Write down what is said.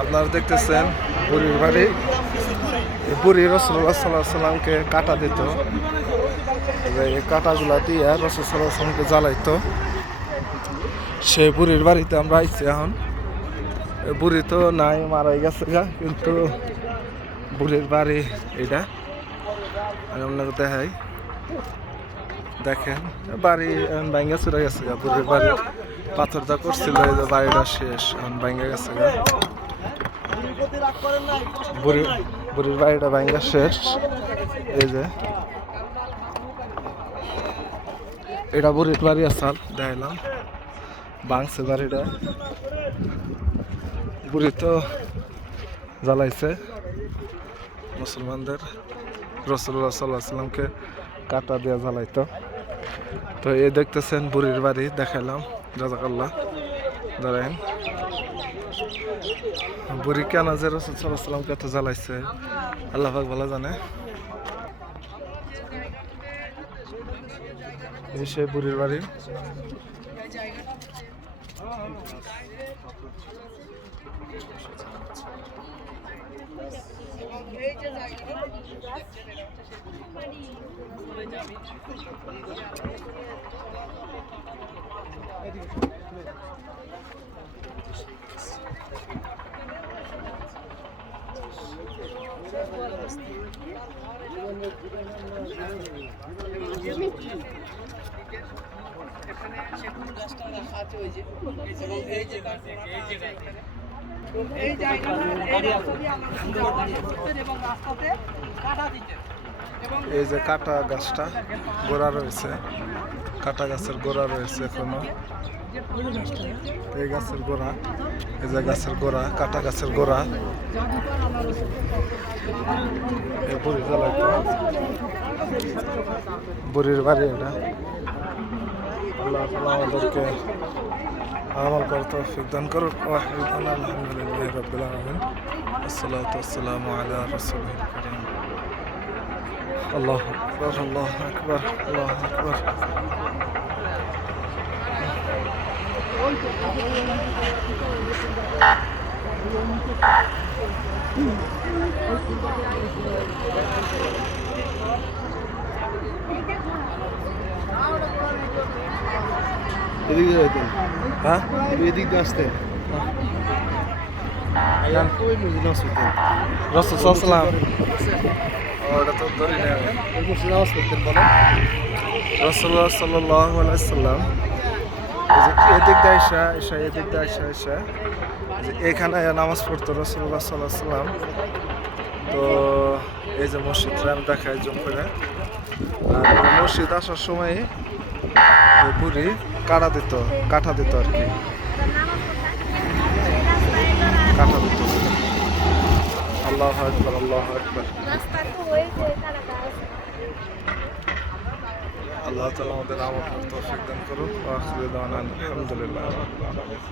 আপনারা দেখতেছেন বুড়ির বাড়ি। বুড়ি রাসূলুল্লাহ সাল্লাল্লাহু আলাইহি সাল্লামকে কাটা দিত, এই কাটাগুলা দিয়ে রাসূল সাল্লাল্লাহু আলাইহি সাল্লামকে জ্বালাইতো। সে বুড়ির বাড়িতে আমরা আইছি এখন। বুড়ি তো নাই, মারাই গেছে গা, কিন্তু বুড়ির বাড়ি এটা আমি আপনাকে দেখাই। দেখেন বাড়ি ভাঙ্গা চুরে গেছে গা। বুড়ির বাড়ি পাথর দা করছিল, এই যে বাড়িটা শেষ, এখন ভাঙ্গা গেছে গা। বুড়ির বাড়িটা ভাঙ্গা শেষ। এই যে এটা বুড়ির বাড়ি আসাল দেখাইলাম, ভাঙছে বাড়িটা। বুড়ি তো জ্বালাইছে মুসলমানদের, রাসূলুল্লাহ সাল্লাল্লাহু আলাইহি সাল্লামকে কাটা দিয়ে জ্বালাইতো। তো এই দেখতেছেন বুড়ির বাড়ি দেখাইলাম, জাযাকাল্লাহ। ধরেন বুড়ি কেন যে রাসূল সাল্লাল্লাহু আলাইহি সাল্লামকে এত জ্বালাইছে আল্লাহ পাক ভালো জানে। এই সেই বুড়ির বাড়ি। এই যে কাটা গাছটা গোড়া রয়েছে, কাটা গাছের গোড়া রয়েছে এখনো। এই গাছের গোড়া, এই যে গাছের গোড়া, কাটা গাছের গোড়া। এই বুড়ি জ্বালাইতো, বুড়ির বাড়ি এটা। আল্লাহ তাআলা আমাদেরকে আমল করার তৌফিক দান করুন। আলহামদুলিল্লাহি রাব্বিল আলামিন। আসসালাতু ওয়াসসালামু আলা রাসূলিল কারীম। আল্লাহু আকবার, আল্লাহু আকবার, আল্লাহু আকবার। এদিকে যাইতেন, হ্যাঁ এদিক দিয়ে আসতেন। রাসূল সাল্লাল্লাহু আলাইহি ওটা তো ধরি না। নামাজ পড়তেন বলেন। রাসূলুল্লাহ সাল্লাল্লাহু আলাইহি সাল্লাম এদিক দিয়ে এদিক দিয়ে এখানে নামাজ পড়তো রাসূলুল্লাহ সাল্লাল্লাহু আলাইহি সাল্লাম। তো এই যে মসজিদটা আমি দেখাই জুম করে। আর মসজিদ আসার সময় বুড়ি কাটা দিত আর কি, কাটা দিত। আল্লাহু আকবার, আল্লাহু আকবার। আল্লাহ তাআলা আমাদের আমল করতে তৌফিক দান করুন। ওয়া আখিরু দাওয়ানা আলহামদুলিল্লাহ।